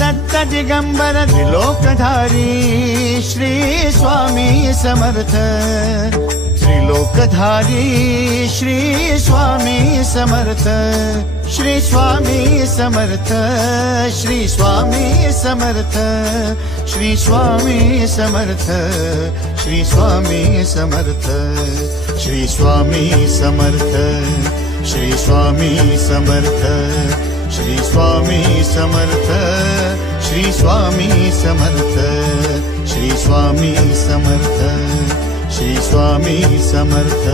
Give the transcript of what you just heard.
Datta Digambar त्रिलोकधारी Shri Swami Samarth त्रिलोकधारी Shri Swami Samarth Shri Swami Samarth Shri Swami Samarth Shri Swami Samarth Shri Swami Samarth Shri Swami Samarth Shri Swami Samarth Shri Swami Samarth Shri Swami Samarth Shri Swami Samarth Shri Swami Samarth